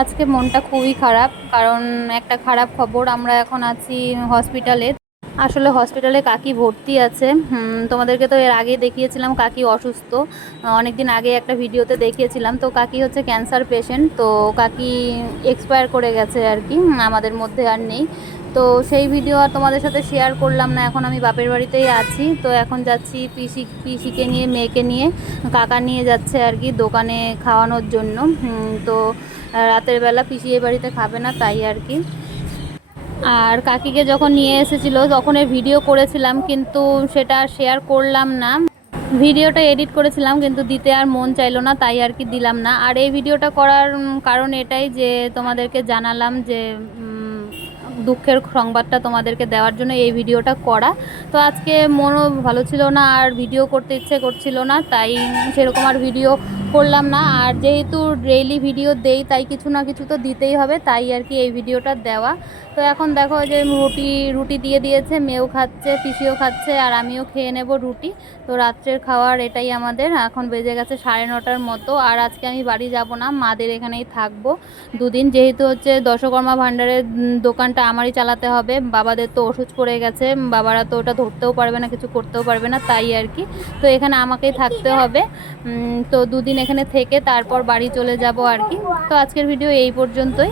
আজকে মনটা খুবই খারাপ, কারণ একটা খারাপ খবর, আমরা এখন আছি হসপিটালে আসলে হসপিটালে কাকি ভর্তি আছে। তোমাদেরকে তো এর আগে দেখিয়েছিলাম কাকি অসুস্থ। অনেক দিন আগে একটা ভিডিওতে দেখিয়েছিলাম। তো কাকি হচ্ছে ক্যান্সার পেশেন্ট তো কাকি এক্সপায়ার করে গেছে আর কি আমাদের মধ্যে আর নেই। তো সেই ভিডিও আর তোমাদের সাথে শেয়ার করলাম না, এখন আমি বাপের বাড়িতেই আছি। তো এখন যাচ্ছি পিসি, পিসিকে নিয়ে, মেয়েকে নিয়ে, কাকা নিয়ে যাচ্ছে আর কি দোকানে খাওয়ানোর জন্য। তো রাতের বেলা পিসি এই বাড়িতে খাবে না, তাই আর কি। আর কাকিকে যখন নিয়ে এসেছিল, তখন ভিডিও করেছিলাম, কিন্তু সেটা শেয়ার করলাম না। ভিডিওটা এডিট করেছিলাম, কিন্তু দিতে আর মন চাইলো না, তাই আর কি দিলাম না। আর এই ভিডিওটা করার কারণ এটাই যে তোমাদেরকে জানালাম যে দুঃখের সংবাদটা তোমাদেরকে দেওয়ার জন্য এই ভিডিওটা করা। তো আজকে মনও ভালো ছিল না, আর ভিডিও করতে ইচ্ছে করছিল না, তাই সেরকম আর ভিডিও করলাম না, আর যেহেতু ডেইলি ভিডিও দেই, তাই কিছু না কিছু তো দিতেই হবে, তাই আর কি এই ভিডিওটা দেওয়া। তো এখন দেখো যে রুটি রুটি দিয়ে দিয়েছে, মেয়েও খাচ্ছে, পিসিও খাচ্ছে, আর আমিও খেয়ে নেব রুটি। তো রাত্রের খাওয়ার এটাই আমাদের, এখন বেজে গেছে সাড়ে নটার মতো, আর আজকে আমি বাড়ি যাব না, মাদের এখানেই থাকব। দুদিন যেহেতু হচ্ছে দশকর্মা ভাণ্ডারের দোকানটা আমারই চালাতে হবে, বাবাদের তো ওষুধ পড়ে গেছে, বাবারা তো ওটা ধরতেও পারবে না, কিছু করতেও পারবে না, তাই আর কি। তো এখানে আমাকেই থাকতে হবে। তো দুদিন এখানে থেকে তারপর বাড়ি চলে যাব আর কি। তো আজকের ভিডিও এই পর্যন্তই।